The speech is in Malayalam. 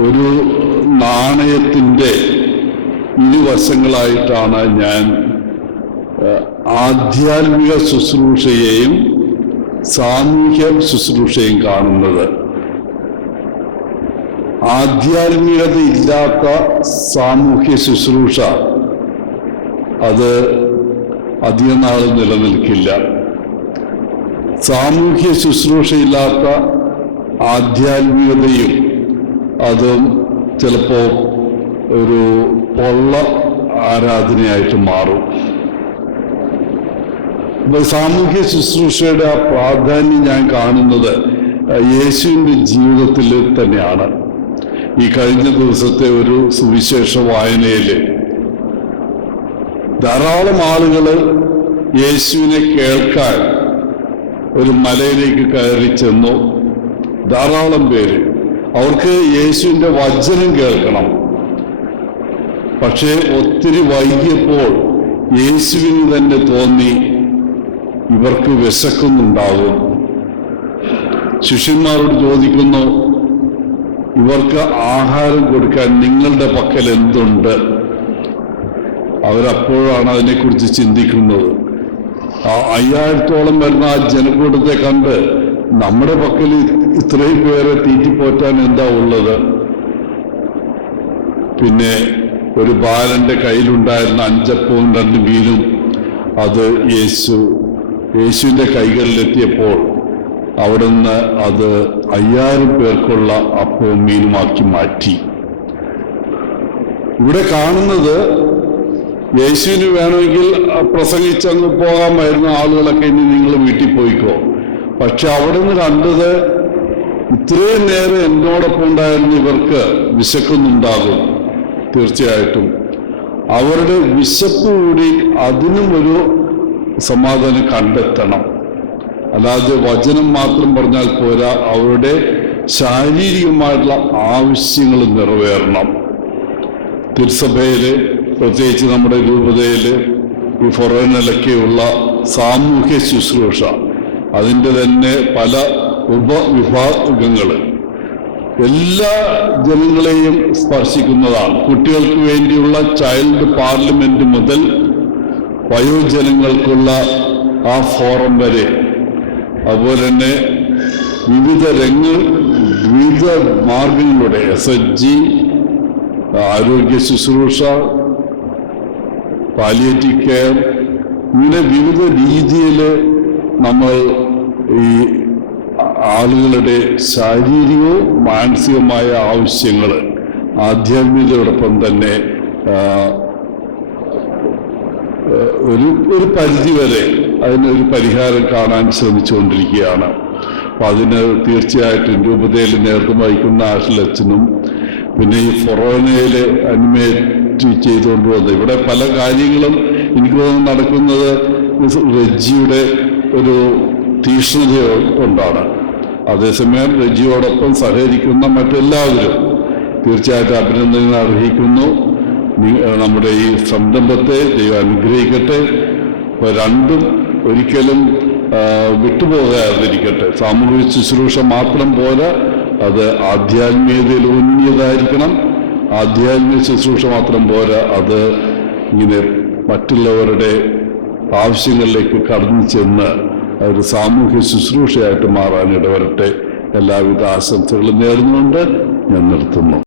ഒരു നാണയത്തിൻ്റെ ഇരുവശങ്ങളായിട്ടാണ് ഞാൻ ആധ്യാത്മിക ശുശ്രൂഷയെയും സാമൂഹ്യ ശുശ്രൂഷയും കാണുന്നത്. ആധ്യാത്മികത ഇല്ലാത്ത സാമൂഹ്യ ശുശ്രൂഷ അത് അധികം നാൾ നിലനിൽക്കില്ല. സാമൂഹ്യ ശുശ്രൂഷയില്ലാത്ത ആധ്യാത്മികതയും അതും ചിലപ്പോൾ ഒരു പൊള്ള ആരാധനയായിട്ട് മാറും. സാമൂഹ്യ ശുശ്രൂഷയുടെ ആ പ്രാധാന്യം ഞാൻ കാണുന്നത് യേശുവിൻ്റെ ജീവിതത്തിൽ തന്നെയാണ്. ഈ കഴിഞ്ഞ ദിവസത്തെ ഒരു സുവിശേഷ വായനയിൽ ധാരാളം ആളുകൾ യേശുവിനെ കേൾക്കാൻ ഒരു മലയിലേക്ക് കയറി ചെന്നു. ധാരാളം പേര് അവർക്ക് യേശുവിൻ്റെ വചനം കേൾക്കണം. പക്ഷേ ഒത്തിരി വൈകിയപ്പോൾ യേശുവിന് തന്നെ തോന്നി ഇവർക്ക് വിശക്കുന്നുണ്ടാവും. ശിഷ്യന്മാരോട് ചോദിക്കുന്നു, ഇവർക്ക് ആഹാരം കൊടുക്കാൻ നിങ്ങളുടെ പക്കൽ എന്തുണ്ട്? അവരപ്പോഴാണ് അതിനെക്കുറിച്ച് ചിന്തിക്കുന്നത്. 5000-ഓളം വരുന്ന ആ ജനക്കൂട്ടത്തെ കണ്ട് നമ്മുടെ പക്കൽ ഇത്രയും പേരെ തീറ്റിപ്പോറ്റാൻ എന്താ ഉള്ളത്? പിന്നെ ഒരു ബാലന്റെ കയ്യിലുണ്ടായിരുന്ന 5 അപ്പവും 2 മീനും അത് യേശുവിൻ്റെ കൈകളിലെത്തിയപ്പോൾ അവിടുന്ന് അത് 5000 പേർക്കുള്ള അപ്പവും മീനുമാക്കി മാറ്റി. ഇവിടെ കാണുന്നത് യേശുവിന് വേണമെങ്കിൽ പ്രസംഗിച്ചങ്ങ് പോകാമായിരുന്ന ആളുകളൊക്കെ ഇനി നിങ്ങൾ വീട്ടിൽ പോയിക്കോ. പക്ഷെ അവിടെ നിന്ന് കണ്ടത് ഇത്രയും നേരം എന്നോടൊപ്പം ഉണ്ടായിരുന്ന ഇവർക്ക് വിശക്കുന്നുണ്ടാകും. തീർച്ചയായിട്ടും അവരുടെ വിശപ്പ് കൂടി അതിനും ഒരു സമാധാനം കണ്ടെത്തണം. അല്ലാതെ വചനം മാത്രം പറഞ്ഞാൽ പോരാ, അവരുടെ ശാരീരികമായിട്ടുള്ള ആവശ്യങ്ങൾ നിറവേറണം. തിരുസഭയിൽ പ്രത്യേകിച്ച് നമ്മുടെ രൂപതയിൽ ഈ ഫൊറോനയിലൊക്കെയുള്ള സാമൂഹ്യ ശുശ്രൂഷ അതിൻ്റെ തന്നെ പല ഉപവിഭാഗങ്ങൾ എല്ലാ ജനങ്ങളെയും സ്പർശിക്കുന്നതാണ്. കുട്ടികൾക്ക് വേണ്ടിയുള്ള ചൈൽഡ് പാർലമെന്റ് മുതൽ വയോജനങ്ങൾക്കുള്ള ആ ഫോറം വരെ, അതുപോലെ തന്നെ വിവിധ മാർഗങ്ങളുടെ SHG, ആരോഗ്യ ശുശ്രൂഷ, പാലിയേറ്റീവ് കെയർ, ഇങ്ങനെ വിവിധ രീതിയിൽ നമ്മൾ ഈ ആളുകളുടെ ശാരീരികവും മാനസികമായ ആവശ്യങ്ങൾ ആധ്യാത്മികതയോടൊപ്പം തന്നെ ഒരു പരിധിവരെ അതിനൊരു പരിഹാരം കാണാൻ ശ്രമിച്ചുകൊണ്ടിരിക്കുകയാണ്. അപ്പം അതിന് തീർച്ചയായിട്ടും രൂപതയിൽ നേതൃത്വം വഹിക്കുന്ന ആഷിലച്ചനും പിന്നെ ഈ ഫൊറോനയിൽ അനിമേറ്റ് ചെയ്തുകൊണ്ട് വന്നത് ഇവിടെ പല കാര്യങ്ങളും എനിക്ക് തോന്നുന്നു നടക്കുന്നത് റെജിയുടെ ഒരു തീക്ഷ്ണത കൊണ്ടാണ്. അതേസമയം റെജിയോടൊപ്പം സഹകരിക്കുന്ന മറ്റെല്ലാവരും തീർച്ചയായിട്ടും അഭിനന്ദനങ്ങൾ അർഹിക്കുന്നു. നമ്മുടെ ഈ സംരംഭത്തെ ദൈവം അനുഗ്രഹിക്കട്ടെ. രണ്ടും ഒരിക്കലും വിട്ടുപോകാതിരിക്കട്ടെ. സാമൂഹിക ശുശ്രൂഷ മാത്രം പോരാ, അത് ആധ്യാത്മികതയിൽ ഊന്നിയതായിരിക്കണം. ആധ്യാത്മിക ശുശ്രൂഷ മാത്രം പോരാ, അത് ഇങ്ങനെ മറ്റുള്ളവരുടെ ആവശ്യങ്ങളിലേക്ക് കടന്നു ചെന്ന് ഒരു സാമൂഹ്യ ശുശ്രൂഷയായിട്ട് മാറാൻ ഇടവരട്ടെ. എല്ലാവിധ ആശംസകളും നേർന്നുകൊണ്ട് ഞാൻ നിർത്തുന്നു.